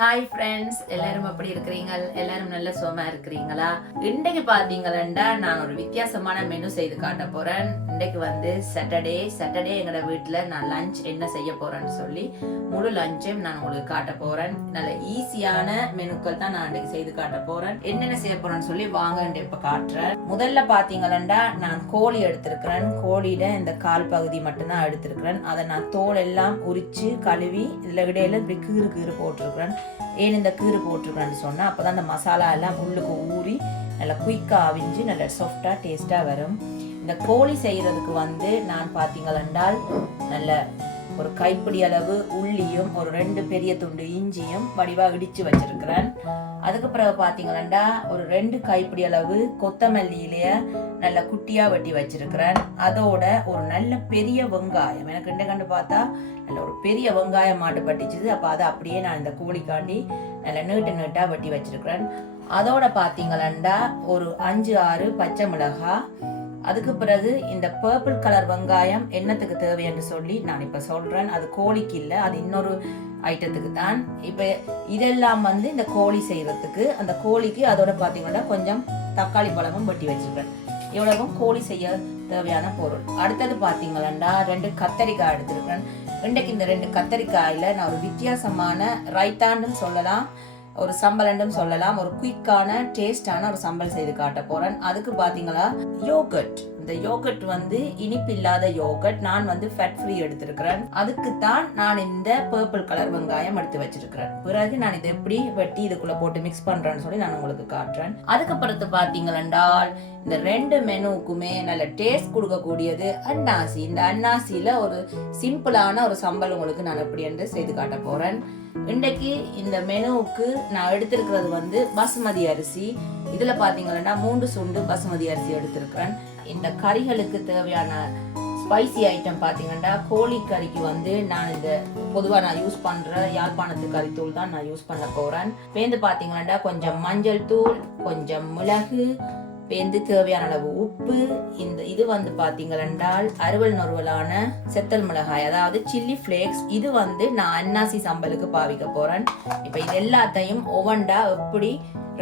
Hi friends, எல்லாரும் எப்படி இருக்கிறீங்க? எல்லாரும் நல்ல சுகமா இருக்கிறீங்களா? இன்றைக்கு பாத்தீங்கன்னா நான் ஒரு வித்தியாசமான மெனு செய்து காட்ட போறேன். இன்றைக்கு வந்து சாட்டர்டே எங்களோட வீட்டுல நான் லஞ்ச் என்ன செய்ய போறேன்னு சொல்லி முழு லஞ்சும் நான் உங்களுக்கு காட்ட போறேன். நல்ல ஈஸியான மெனுக்கள் தான் நான் இன்றைக்கு செய்து காட்ட போறேன். என்னென்ன செய்ய போறேன்னு சொல்லி வாங்க இப்ப காட்டுறேன். முதல்ல பாத்தீங்கன்னா நான் கோழி எடுத்திருக்கிறேன். கோழியில இந்த கால் பகுதி மட்டும்தான் எடுத்திருக்கிறேன். அதை நான் தோல் எல்லாம் உரிச்சு கழுவி இதுல இடையில கீறு போட்டிருக்கிறேன். ஏன் இந்த கீறு போட்டிருக்கிறேன்னு சொன்னா அப்பதான் அந்த மசாலா எல்லாம் உள்ளுக்கு ஊறி நல்லா குயிக்கா அவிஞ்சு நல்ல சாஃப்டா டேஸ்டா வரும். இந்த கோழி செய்யறதுக்கு வந்து நான் பாத்தீங்கன்னா நல்ல ஒரு கைப்பிடி அளவு உள்ளியும் ஒரு 2 பெரிய துண்டு இஞ்சியும் வடிவா இடிச்சு வச்சிருக்கிறேன். அதுக்கு பிறகு பாத்தீங்கன்னா ஒரு 2 கைப்பிடி அளவு கொத்தமல்லியிலேய நல்ல குட்டியா வெட்டி வச்சிருக்கிறேன். அதோட ஒரு நல்ல பெரிய வெங்காயம், எனக்கு கண்டு பார்த்தா நல்ல ஒரு பெரிய வெங்காயம் மாட்டு பட்டிச்சுது. அப்ப அதை அப்படியே நான் இந்த கோழிக்காண்டி நல்ல நீட்டா வெட்டி வச்சிருக்கிறேன். அதோட பாத்தீங்கன்னா ஒரு 5-6 பச்சை மிளகாய். அதுக்கு பிறகு இந்த பர்பிள் கலர் வெங்காயம் என்னத்துக்கு தேவைன்னு சொல்லி நான் இப்ப சொல்றேன். அது கோழிக்கு இல்ல, அது இன்னொரு ஐட்டத்துக்கு தான். இப்ப இதெல்லாம் வந்து இந்த கோழி செய்யறதுக்கு, அந்த கோழிக்கு அதோட பாத்தீங்கன்னா கொஞ்சம் தக்காளி பழமும் வெட்டி வச்சிருக்கேன். இவ்வளவும் கோழி செய்ய தேவையான பொருள். அடுத்தது பாத்தீங்கன்னா 2 கத்தரிக்காய் எடுத்திருக்கேன். இன்றைக்கு இந்த 2 கத்தரிக்காயில நான் ஒரு வித்தியாசமான ரைத்தான்னு சொல்லலாம், ஒரு சம்பல் சொல்லலாம், ஒரு குயிக்கான டேஸ்டான ஒரு சம்பல் செய்து காட்ட போறேன். அதுக்கு பாத்தீங்களா யோகட். இந்த யோகட் வந்து இனிப்பு இல்லாத யோகட். நான் வந்து ஃபேட் ஃப்ரீ எடுத்திருக்கிறேன். அதுக்கு தான் நான் இந்த பர்பிள் கலர் வெங்காயம் எடுத்து வச்சிருக்கிறேன். பிறகு நான் இதை எப்படி வெட்டி இதுக்குள்ள போட்டு மிக்ஸ் பண்றேன்னு சொல்லி நான் உங்களுக்கு காட்டுறேன். அதுக்கப்புறத்து பாத்தீங்கன்னா இந்த 2 மெனுக்குமே நல்ல டேஸ்ட் கொடுக்கக்கூடியது அன்னாசி. இந்த அன்னாசியில ஒரு சிம்பிளான ஒரு சம்பல் உங்களுக்கு நான் எப்படி என்று செய்து காட்ட போறேன். இன்றைக்கு இந்த மெனுவுக்கு நான் எடுத்திருக்கிறது வந்து பாசுமதி அரிசி. இதுல பாத்தீங்கன்னா 3 சுண்டு பாசுமதி அரிசி எடுத்திருக்கிறேன். இந்த கறிகளுக்கு தேவையான ஸ்பைசி ஐட்டம் பாத்தீங்கன்னா கோழி கறிக்கு வந்து நான் இந்த பொதுவா நான் யூஸ் பண்ற யாழ்ப்பாணத்து கறித்தூள் தான் நான் யூஸ் பண்ண போறேன். பேந்து பாத்தீங்கன்னா கொஞ்சம் மஞ்சள் தூள், கொஞ்சம் மிளகு, பேந்து தேவையான அளவு உப்பு. இது வந்து பாத்தீங்கன்னா அறுவல் நொறுவலான செத்தல் மிளகாய், அதாவது சில்லி பிளேக்ஸ். இது வந்து நான் அன்னாசி சம்பலுக்கு பாவிக்க போறேன். இப்ப இது எல்லாத்தையும் ஒவன்டா எப்படி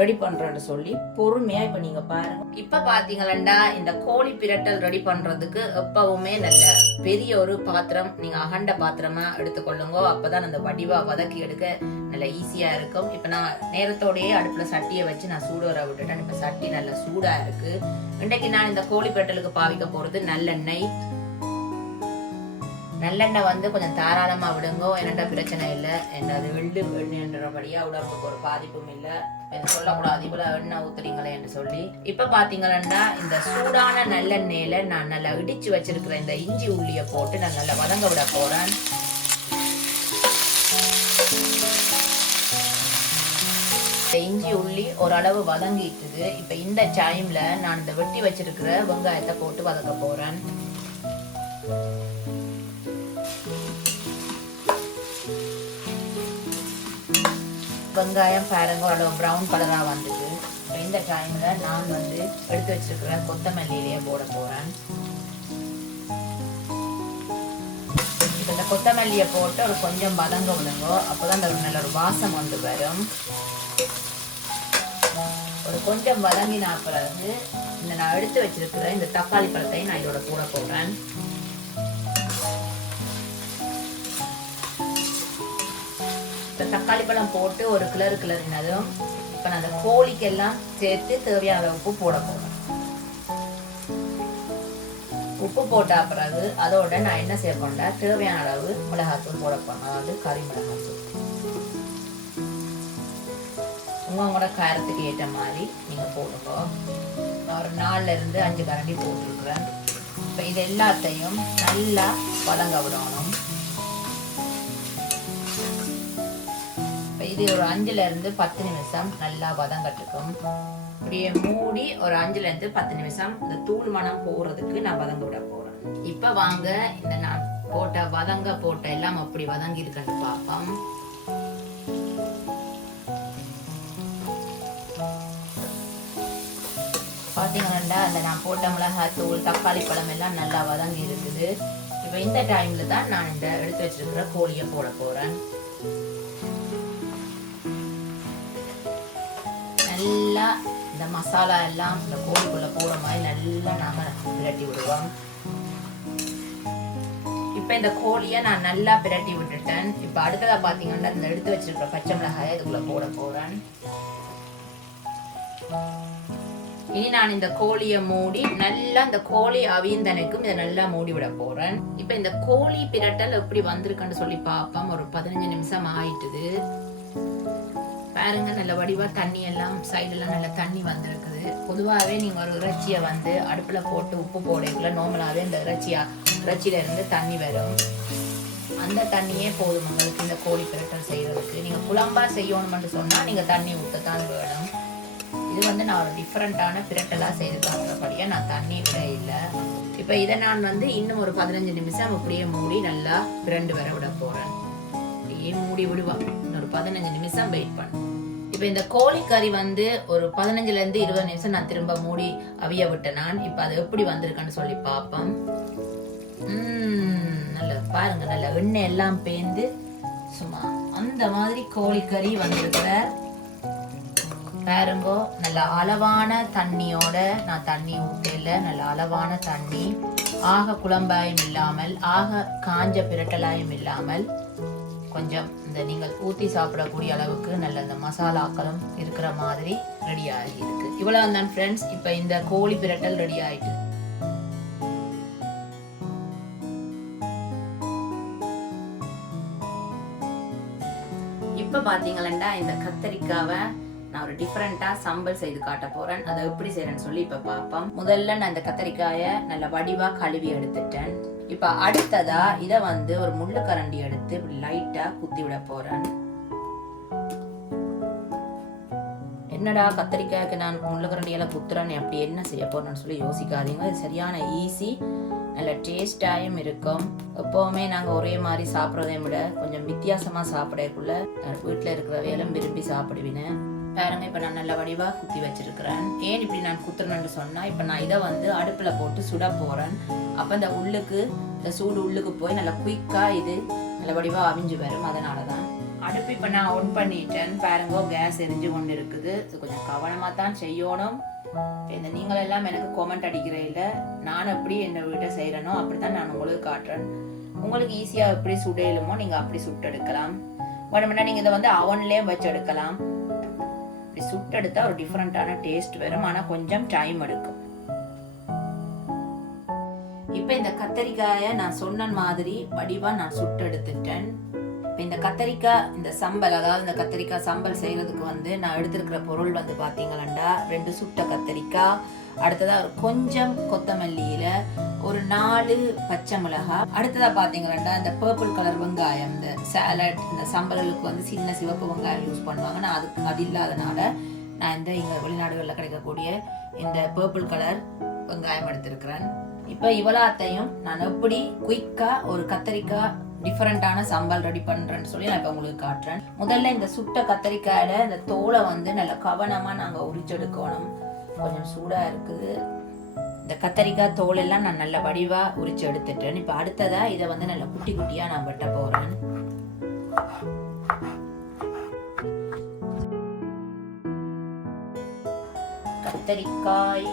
ரெடி பண்றேன்னு சொல்லி பொறுமையா இப்ப நீங்க பாருங்க. இப்ப பாத்தீங்கன்னா இந்த கோழி பிரட்டல் ரெடி பண்றதுக்கு எப்பவுமே நல்ல பெரிய ஒரு பாத்திரம், நீங்க அகண்ட பாத்திரமா எடுத்துக்கொள்ளுங்க. அப்பதான் அந்த வடிவா வதக்கி எடுக்க நல்ல ஈஸியா இருக்கும். இப்ப நான் நேரத்தோடயே அடுப்புல சட்டியை வச்சு நான் சூடு வர விட்டுட்டேன். இப்ப சட்டி நல்ல சூடா இருக்கு. இன்றைக்கு நான் இந்த கோழி பிரட்டலுக்கு பாவிக்க போறது நல்லெண்ணெய். நல்லெண்ணெய் வந்து கொஞ்சம் தாராளமா விடுங்க, என்னென்ன பிரச்சனை இல்லை. என்னது எண்ணெய்ன்றபடியா உடம்புக்கு ஒரு பாதிப்பும் இல்லை. சொல்லக்கூடாது இவ்வளவு எண்ணெய் ஊத்துறீங்களே என்று சொல்லி. இப்ப பாத்தீங்கன்னா இந்த சூடான நல்லெண்ணெயில நான் நல்லா இடிச்சு வச்சிருக்கிற இந்த இஞ்சி உள்ளிய போட்டு நான் நல்லா வதங்க விட போறேன். இஞ்சி உள்ளி ஓரளவு வதங்கிட்டுது. இப்ப இந்த டைம்ல நான் இந்த வெட்டி வச்சிருக்கிற வெங்காயத்தை போட்டு வதக்க போறேன். வெங்காயம் பாருங்க ஓரளவு ப்ரௌன் கலரா வந்துட்டு. இந்த டைம்ல நான் வந்து எடுத்து வச்சிருக்கிற கொத்தமல்லியிலேயே போட போறேன். இந்த கொத்தமல்லியை போட்டு ஒரு கொஞ்சம் வதங்க விடுங்க. அப்பதான் அந்த நல்ல ஒரு வாசம் வந்து வரும். ஒரு கொஞ்சம் வதங்கின பிறகு இந்த நான் எடுத்து வச்சிருக்கிற இந்த தக்காளி பழத்தை நான் இதோட கூட போடுறேன். தக்காளி பழம் போட்டு ஒரு கிளறினதும் இப்ப நான் அந்த கோழிக்கெல்லாம் சேர்த்து தேவையான அளவு உப்பு போட போறேன். உப்பு போட்ட பிறகு அதோட நான் என்ன சேர்க்கொண்டா தேவையான அளவு மிளகாத்தூள் போட போறேன், அதாவது கறி மிளகாத்தூள். உங்களோட காரத்துக்கு ஏற்ற மாதிரி நீங்க போடுங்க. ஒரு 4-5 கரண்டி போட்டுருக்குறேன். இப்ப இது எல்லாத்தையும் நல்லா வதங்க விடணும். இது ஒரு 5-10 நிமிஷம் நல்லா வதங்கட்டுக்கும். இப்படியே மூடி ஒரு 5-10 நிமிஷம் இந்த தூள் மணம் போறதுக்கு நான் வதங்க விட போறேன். இப்ப வாங்க இந்த நான் போட்ட எல்லாம் அப்படி வதங்கி இருக்குன்னு பார்ப்போம். பாத்தீங்கன்னா அந்த நான் போட்ட மிளகாய் தூள் தக்காளி பழம் எல்லாம் நல்லா வதங்கி இருக்குது. இப்ப இந்த டைம்ல தான் நான் இந்த எடுத்து வச்சிருக்கிற கோழியை போட போறேன். நல்லா இந்த மசாலா எல்லாம் இந்த கோழிக்குள்ள போற மாதிரி நல்லா நாம பிரட்டி விடுவோம். இப்ப இந்த கோழியை நான் நல்லா பிரட்டி விட்டுட்டேன். இப்ப அடுத்ததா பாத்தீங்கன்னா இந்த எடுத்து வச்சிருக்கிற பச்சை மிளகாயை இதுக்குள்ள போட போறேன். இனி நான் இந்த கோழியை மூடி நல்லா இந்த கோழி அவியந்தனைக்கும் இதை நல்லா மூடி விட போறேன். இப்ப இந்த கோழி பிரட்டல் எப்படி வந்திருக்குன்னு சொல்லி பார்ப்போம். ஒரு 15 நிமிஷம் ஆயிட்டுது பாருங்க. நல்ல வடிவா தண்ணி எல்லாம் சைடெல்லாம் நல்ல தண்ணி வந்திருக்குது. பொதுவாகவே நீங்க ஒரு இறைச்சியை வந்து அடுப்புல போட்டு உப்பு போடக்குள்ள நார்மலாவே இந்த இறைச்சியில இருந்து தண்ணி வரும். அந்த தண்ணியே போதும் உங்களுக்கு இந்த கோழி பிரட்டல் செய்யறதுக்கு. நீங்க குழம்பா செய்யணும்னு சொன்னா நீங்க தண்ணி ஊற்றத்தான் வேணும். இது வந்து நான் ஒரு டிஃப்ரெண்டான பிரட்டலா செய்து பார்க்கறபடியா நான் தண்ணி விட இல்லை. இப்ப இதை நான் வந்து இன்னும் ஒரு 15 நிமிஷம் அப்படியே மூடி நல்லா பிரண்டு வர விட போறேன். அப்படியே மூடி விடுவா. இன்னொரு 15 நிமிஷம் வெயிட் பண்ண. இப்ப இந்த கோழி கறி வந்து ஒரு 15ல இருந்து 20 நிமிஷம் நான் திரும்ப மூடி அவிய விட்டேன். நான் இப்ப அது எப்படி வந்திருக்குன்னு சொல்லி பார்ப்போம். நல்ல பாருங்க, நல்ல எண்ணெய் எல்லாம் பேந்து சும்மா அந்த மாதிரி கோழி கறி வந்திருக்கிற பாருங்கோ. நல்ல அளவான தண்ணியோட நான் தண்ணி ஊற்றல. நல்ல அளவான தண்ணி, ஆக குழம்பாயும் இல்லாமல் ஆக காஞ்ச பிரட்டலாயும் இல்லாமல் கொஞ்சம் இந்த நீங்கள் ஊற்றி சாப்பிடக்கூடிய அளவுக்கு நல்ல இந்த மசாலாக்களும் இருக்கிற மாதிரி ரெடி ஆகி இருக்கு. இவ்வளவு தான் ஃப்ரெண்ட்ஸ். இப்ப இந்த கோழி பிரட்டல் ரெடி ஆயிட்டு. இப்ப பாத்தீங்கன்னா இந்த கத்தரிக்காவை நான் ஒரு டிஃபரெண்டா சம்பல் செய்து காட்ட போறேன். அதை எப்படி செய்யறேன்னு சொல்லி இப்ப பார்ப்போம். முதல்ல நான் இந்த கத்தரிக்காயை நல்ல வடிவா கழுவி எடுத்துட்டேன். இப்ப அடுத்ததா இதை வந்து ஒரு முள்ளு கரண்டி எடுத்து லைட்டா குத்தி விட போறேன். என்னடா கத்தரிக்காய்க்கு நான் முள்ளு கரண்டியெல்லாம் குத்துறேன், அப்படி என்ன செய்ய போறேன்னு சொல்லி யோசிக்காதீங்க. இது சரியான ஈஸி, நல்ல டேஸ்டாயும் இருக்கும். எப்பவுமே நாங்க ஒரே மாதிரி சாப்பிட்றதை விட கொஞ்சம் வித்தியாசமா சாப்பிடக்குள்ள வீட்டுல இருக்கிறவையெல்லாம் விரும்பி சாப்பிடுவேன். பாருங்க, இப்ப நான் நல்ல வடிவா குத்தி வச்சிருக்கிறேன். ஏன் இப்படி நான் குத்துறேன்னு சொன்னா, இப்ப நான் இதை வந்து அடுப்புல போட்டு சுட போறேன். அப்ப இந்த உள்ளுக்கு இந்த சூடு உள்ளுக்கு போய் நல்லா குயிக்கா இது நல்ல வடிவா அவிஞ்சு வரும். அதனாலதான் அடுப்பு இப்ப நான் ஆன் பண்ணிட்டேன். பாருங்க, கேஸ் எரிஞ்சு கொண்டு இருக்குது. கொஞ்சம் கவனமா தான் செய்யணும். இந்த நீங்கள் எல்லாம் எனக்கு கமெண்ட் அடிக்கிற இல்ல, நான் எப்படி என்ன வீட்டை செய்யறேனோ அப்படித்தான் நான் உங்களுக்கு காட்டுறேன். உங்களுக்கு ஈஸியா எப்படி சுடையிலுமோ நீங்க அப்படி சுட்டு எடுக்கலாம். வேணும்னா நீங்க இதை வந்து அவன்லயே வச்சு எடுக்கலாம். சுட்டெடுத்தா ஒரு டிஃபரெண்டான டேஸ்ட் வரும். ஆனா கொஞ்சம் டைம் எடுக்கும். இப்ப இந்த கத்தரிக்காயை நான் சொன்ன மாதிரி வடிவா நான் சுட்டெடுத்துட்டேன். இந்த கத்தரிக்காய் இந்த சம்பல், அதாவது இந்த கத்தரிக்காய் சம்பல் செய்யறதுக்கு வந்து நான் எடுத்திருக்கிற பொருள் வந்து பாத்தீங்கன்னா 2 சுட்ட கத்தரிக்காய், அடுத்ததா ஒரு கொஞ்சம் கொத்தமல்லியில ஒரு 4 பச்சை மிளகாய், அடுத்ததா பாத்தீங்கன்னா இந்த பர்பிள் கலர் வெங்காயம். இந்த சாலட் இந்த சம்பலுக்கு வந்து சின்ன சிவப்பு வெங்காயம் யூஸ் பண்ணுவாங்க. நான் அது இல்லாதனால நான் இந்த இங்க வெளிநாடுகளில் கிடைக்கக்கூடிய இந்த பர்பிள் கலர் வெங்காயம் எடுத்திருக்கிறேன். இப்ப இவ்வளத்தையும் நான் எப்படி குயிக்கா ஒரு கத்தரிக்காய் டிஃபரெண்டான சம்பல் ரெடி பண்றேன்னு சொல்லி நான் இப்ப உங்களுக்கு காட்டுறேன். முதல்ல இந்த சுட்ட கத்தரிக்காயில இந்த தோலை வந்து நல்ல கவனமா நாங்க உரிச்செடுக்கணும். கொஞ்சம் சூடா இருக்குது. இந்த கத்தரிக்காய் தோல் எல்லாம் நான் நல்ல வடிவா உரிச்சு எடுத்துட்டேன். இப்ப அடுத்ததா இதை வந்து நல்ல குட்டி குட்டியா நான் வெட்ட போறேன். கத்தரிக்காய்,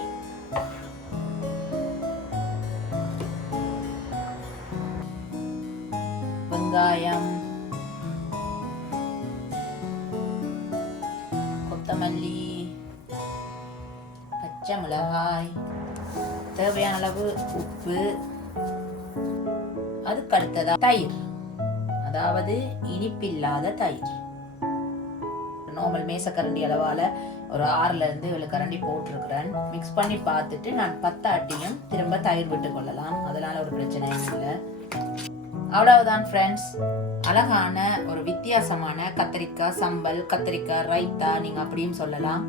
வெங்காயம், கொத்தமல்லி, பச்சை மிளகாய், தேவையான அளவு உப்பு, அதுக்கு அடுத்ததா தயிர், அதாவது இனிப்பில்லாத தயிர். நார்மல் மேசக்கரண்டி அளவால ஒரு 6ல இருந்து 7 கரண்டி போட்டிருக்கிறேன். மிக்ஸ் பண்ணி பார்த்துட்டு நான் 10 அட்டியும் திரும்ப தயிர் விட்டு கொள்ளலாம். அதனால ஒரு பிரச்சனையும் இல்லை. அவ்வளவுதான் ஃப்ரெண்ட்ஸ். அழகான ஒரு வித்தியாசமான கத்திரிக்காய் சம்பல், கத்திரிக்காய் ரைத்தா நீங்க அப்படியும் சொல்லலாம்.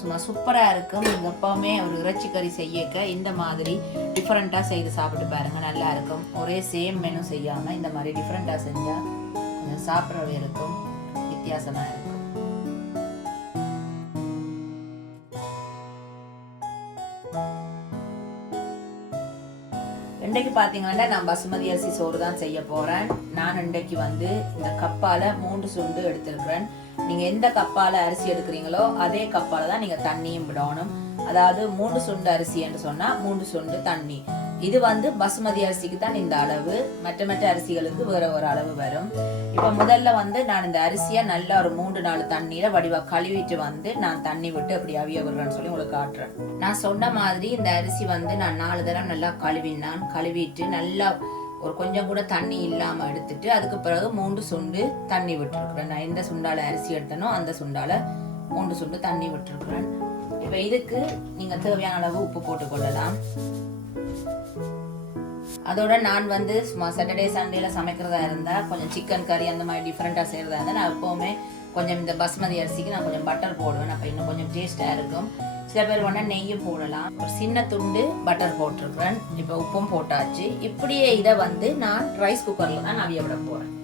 சும்மா சூப்பரா இருக்கும். நீங்க எப்பவுமே ஒரு இறைச்சி கறி செய்யக்க இந்த மாதிரி டிஃபரெண்டா செய்து சாப்பிட்டு பாருங்க, நல்லா இருக்கும். ஒரே சேம் மெனு செய்யாம இந்த மாதிரி டிஃபரெண்டா செஞ்சா கொஞ்சம் சாப்பிட்றவங்களுக்கும் வித்தியாசமா இருக்கும். இன்றைக்கு பாத்தீங்கன்னா நான் பசுமதி அரிசி சோறு தான் செய்ய போறேன். நான் இன்றைக்கு வந்து இந்த கப்பால 3 சுண்டு எடுத்திருக்கிறேன். நீங்க எந்த கப்பால அரிசி எடுக்கிறீங்களோ அதே கப்பால தான் நீங்க தண்ணியும் விடணும். அதாவது 3 சுண்டு அரிசி என்று சொன்னா 3 சுண்டு தண்ணி. இது வந்து பசுமதி அரிசிக்கு தான் இந்த அளவு, மற்ற அரிசிகளுக்கு வேற ஒரு அளவு வரும். இப்ப முதல்ல வந்து நான் இந்த அரிசியை நல்லா ஒரு 3-4 தண்ணீரை வடிவா கழுவிட்டு வந்து நான் தண்ணி விட்டு அப்படி அவிய விடுறேன்னு சொல்லி உங்களுக்கு காட்டுறேன். நான் சொன்ன மாதிரி இந்த அரிசி வந்து நான் 4 தடவை நல்லா கழுவிட்டு நல்லா ஒரு கொஞ்சம் கூட தண்ணி இல்லாம எடுத்துட்டு அதுக்கு பிறகு 3 சுண்டு தண்ணி விட்டுருக்குறேன். நான் எந்த சுண்டால அரிசி எடுத்தனோ அந்த சுண்டால 3 சுண்டு தண்ணி விட்டுருக்குறேன். இப்ப இதுக்கு நீங்க தேவையான அளவு உப்பு போட்டுக் கொள்ளலாம். அதோட நான் வந்து சும்மா சாட்டர்டே சண்டேல சமைக்கிறதா இருந்தா கொஞ்சம் சிக்கன் கறி அந்த மாதிரி டிஃப்ரெண்டா செய்யறதா இருந்தா நான் எப்பவுமே கொஞ்சம் இந்த பசுமதி அரிசிக்கு நான் கொஞ்சம் பட்டர் போடுவேன். அப்ப இன்னும் கொஞ்சம் டேஸ்டா இருக்கும். சில பேர் வேணா நெய்யும் போடலாம். ஒரு சின்ன துண்டு பட்டர் போட்டிருக்கிறேன். இப்ப உப்பும் போட்டாச்சு. இப்படியே இதை வந்து நான் ரைஸ் குக்கர்ல தான் அவிய விட போறேன்.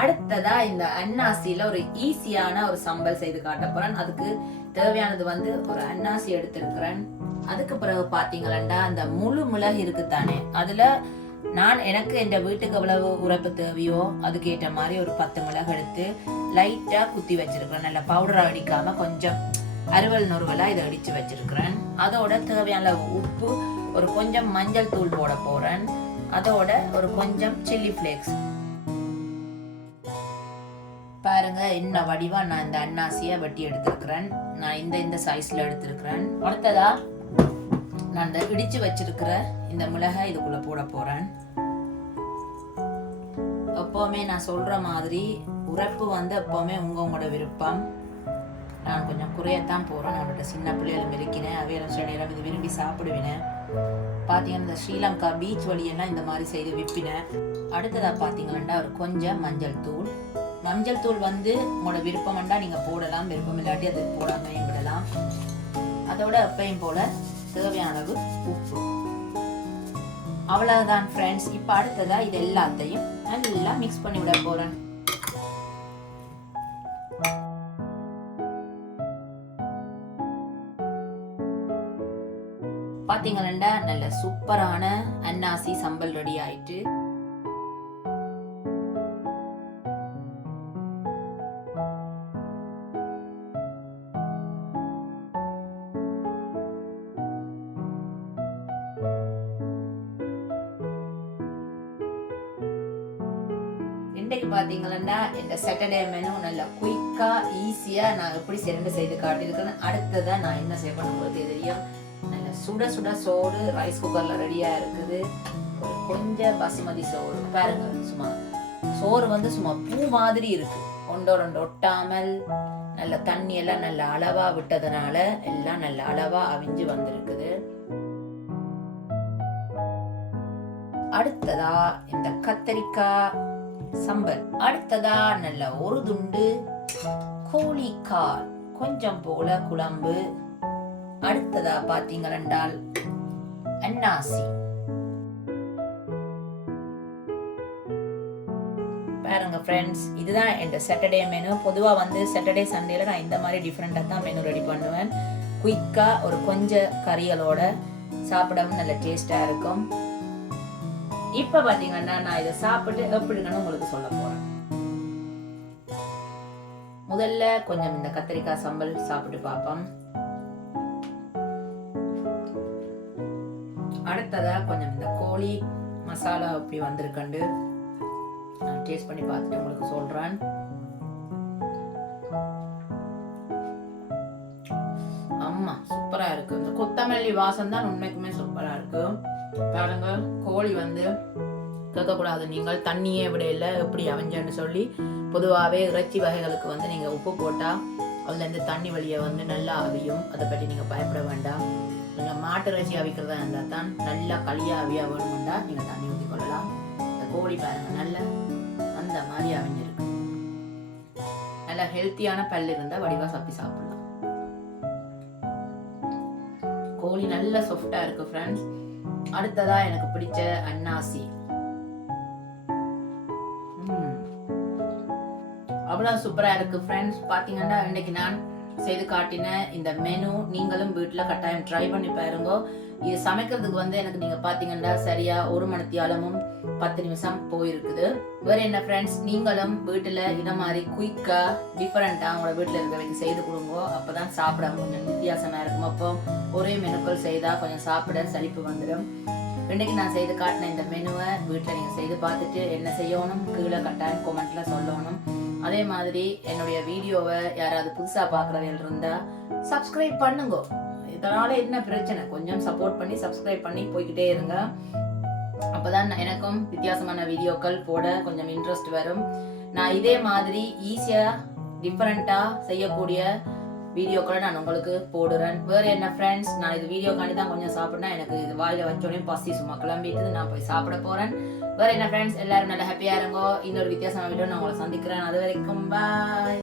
அடுத்ததா இந்த அன்னாசியில ஒரு ஈஸியான ஒரு சம்பல் செய்து காட்ட போறேன். அதுக்கு தேவையானது வந்து ஒரு அன்னாசி எடுத்திருக்கிறேன். அதுக்கு பிறகு பாத்தீங்களா அந்த முழு மிளகு இருக்குத்தானே, அதுல நான் எனக்கு என் வீட்டுக்கு எவ்வளவு உரைப்பு தேவையோ அதுக்கு ஏற்ற மாதிரி ஒரு 10 மிளகு எடுத்து லைட்டா குத்தி வச்சிருக்கிறேன். நல்ல பவுடரா அடிக்காம கொஞ்சம் அறுவல் நொறுவலா இதை அடிச்சு வச்சிருக்கிறேன். அதோட தேவையான உப்பு, ஒரு கொஞ்சம் மஞ்சள் தூள் போட போறேன். அதோட ஒரு கொஞ்சம் சில்லி பிளேக்ஸ். பாருங்க என்ன வடிவா நான் இந்த அன்னாசியை வெட்டி எடுத்திருக்கிறேன். நான் இந்த சைஸ்ல எடுத்திருக்கிறேன். அடுத்ததா நான் இந்த இடிச்சு வச்சிருக்கிற இந்த மிளகை இதுக்குள்ள போட போறேன். எப்பவுமே நான் சொல்ற மாதிரி உரைப்பு வந்து எப்பவுமே உங்களோட விருப்பம். நான் கொஞ்சம் குறையத்தான் போறேன். நம்மளோட சின்ன பிள்ளைகளும் இருக்கிறேன், அவையில சில நேரம் இது விரும்பி சாப்பிடுவேன். பாத்தீங்கன்னா இந்த ஸ்ரீலங்கா பீச் வழியெல்லாம் இந்த மாதிரி செய்து விற்பினேன். அடுத்ததா பாத்தீங்கன்னா ஒரு கொஞ்சம் மஞ்சள் தூள். மஞ்சள் தூள் வந்து உங்களோட விருப்பம்டா நீங்க போடலாம், விருப்பம் இல்லாட்டி அது போடாமையும் விடலாம். அதோட எப்பயும் போல தேவையான அளவு உப்பு. அவ்வளவுதான் ஃப்ரெண்ட்ஸ். இப்ப அடுத்ததா இது எல்லாத்தையும் நல்லா மிக்ஸ் பண்ணி விட போறேன். பாத்தீங்களா நல்ல சூப்பரான அன்னாசி சம்பல் ரெடி ஆயிட்டு. இன்றைக்கு பாத்தீங்கன்னா இந்த சாட்டர்டே மெனு நல்ல குயிக்கா ஈஸியா நான் எப்படி செய்து காட்டியிருக்கேன். அடுத்ததா நான் என்ன செய்ய போறது தெரியும். நல்ல சுட சுட சோறு ரைஸ் குக்கர்ல ரெடியா இருக்குது. ஒரு கொஞ்சம் பசுமதி சோறு பாருங்க. சும்மா சோறு வந்து சும்மா பூ மாதிரி இருக்கு. ஒன்றோட ஒட்டாமல் நல்ல தண்ணி எல்லாம் நல்ல அளவா விட்டதுனால எல்லாம் நல்ல அளவா அவிஞ்சு வந்திருக்குது. அடுத்ததா இந்த கத்தரிக்காய் சம்பல். அடுத்ததா நல்ல ஒரு துண்டு கோழிக்கால், கொஞ்சம் போல குழம்பு. அடுத்ததா பாத்தீங்கன்னா அன்னாசி. பாருங்க ஃப்ரெண்ட்ஸ், இதுதான் என் சாட்டர்டே மெனு. பொதுவா வந்து சாட்டர்டே சண்டேல நான் இந்த மாதிரி டிஃப்ரெண்டா தான் மெனு ரெடி பண்ணுவேன். குயிக்கா ஒரு கொஞ்சம் கறிகளோட சாப்பிடவும் நல்ல டேஸ்டா இருக்கும். இப்ப பாத்தீங்கன்னா நான் இதை சாப்பிட்டு எப்படின்னு உங்களுக்கு சொல்ல போறேன். முதல்ல கொஞ்சம் இந்த கத்திரிக்காய் சம்பல் சாப்பிட்டு பார்ப்போம். அடுத்ததா கொஞ்சம் இந்த கோழி மசாலா அப்படி வந்திருக்கண்டு நான் டேஸ்ட் பண்ணி பார்த்துட்டு உங்களுக்கு சொல்றேன். அம்மா சூப்பரா இருக்கு. இந்த கொத்தமல்லி வாசம் தான் உண்மைக்குமே சூப்பரா இருக்கு. பாருங்க, கோழி வந்து கேட்கக்கூடாது நீங்கள் தண்ணியே விட இல்லை எப்படி அவிஞ்சன்னு சொல்லி. பொதுவாகவே இறைச்சி வகைகளுக்கு வந்து நீங்கள் உப்பு போட்டால் அதுலேருந்து தண்ணி வழியை வந்து நல்லா அவியும். அதை பற்றி நீங்கள் பயப்பட வேண்டாம். நீங்கள் மாட்டு இறைச்சி அவிக்கிறதா இருந்தால் தான் நல்லா களியாக அவியா வேணுமெண்டா நீங்கள் தண்ணி ஊற்றி கொள்ளலாம். இந்த கோழி பாருங்க நல்லா அந்த மாதிரி அவிஞ்சிருக்கு. நல்லா ஹெல்த்தியான பல் இருந்தால் வடிவாக சப்பி சாப்பிடலாம். கோழி நல்லா சாஃப்டா இருக்கு ஃப்ரெண்ட்ஸ். அடுத்ததா எனக்கு பிடிச்ச அன்னாசி. அவ்வளவு சூப்பரா இருக்கு ஃப்ரெண்ட்ஸ். பாத்தீங்கன்னா இன்னைக்கு நான் செய்து காட்டின இந்த மெனு நீங்களும் வீட்டுல கட்டாயம் ட்ரை பண்ணி பாருங்க. இது சமைக்கிறதுக்கு வந்து எனக்கு நீங்க பாத்தீங்கன்னா சரியா 1 மணித்தியாலமும் 10 நிமிஷம் போயிருக்குது. வேற என்ன ஃப்ரெண்ட்ஸ், நீங்களும் வீட்டுல இந்த மாதிரி குயிக்கா டிஃபரெண்டா உங்களோட வீட்டுல இருக்கிறவங்க செய்து கொடுங்க. அப்பதான் சாப்பிட கொஞ்சம் வித்தியாசமா இருக்கும். அப்போ ஒரே மெனுக்கள் செய்தா கொஞ்சம் சாப்பிட சலிப்பு வந்துடும். இன்னைக்கு நான் செய்து காட்டின இந்த மெனுவை வீட்டில் நீங்கள் செய்து பார்த்துட்டு என்ன செய்யணும் கீழே கட்டாயம் கொமெண்ட்ல சொல்லணும். அதே மாதிரி என்னுடைய வீடியோவை யாராவது புதுசாக பார்க்குறவங்க இருந்தால் சப்ஸ்கிரைப் பண்ணுங்க. இதனால என்ன பிரச்சனை, கொஞ்சம் சப்போர்ட் பண்ணி சப்ஸ்கிரைப் பண்ணி போய்கிட்டே இருங்க. அப்போதான் எனக்கும் வித்தியாசமான வீடியோக்கள் போட கொஞ்சம் இன்ட்ரெஸ்ட் வரும். நான் இதே மாதிரி ஈஸியாக டிஃப்ரெண்ட்டாக செய்யக்கூடிய வீடியோக்களை நான் உங்களுக்கு போடுறேன். வேற என்ன ஃப்ரெண்ட்ஸ், நான் இது வீடியோக்காண்டி தான் கொஞ்சம் சாப்பிட்றேன். எனக்கு இது வாயில வச்சோடனே பசி சும்மா கிளம்பிட்டு நான் போய் சாப்பிட போறேன். வேற என்ன ஃப்ரெண்ட்ஸ், எல்லாரும் நல்லா ஹாப்பியா இருங்கோ. இன்னொரு வித்தியாசமான வீடியோ நான் உங்களை சந்திக்கிறேன். அது வரைக்கும் பாய்.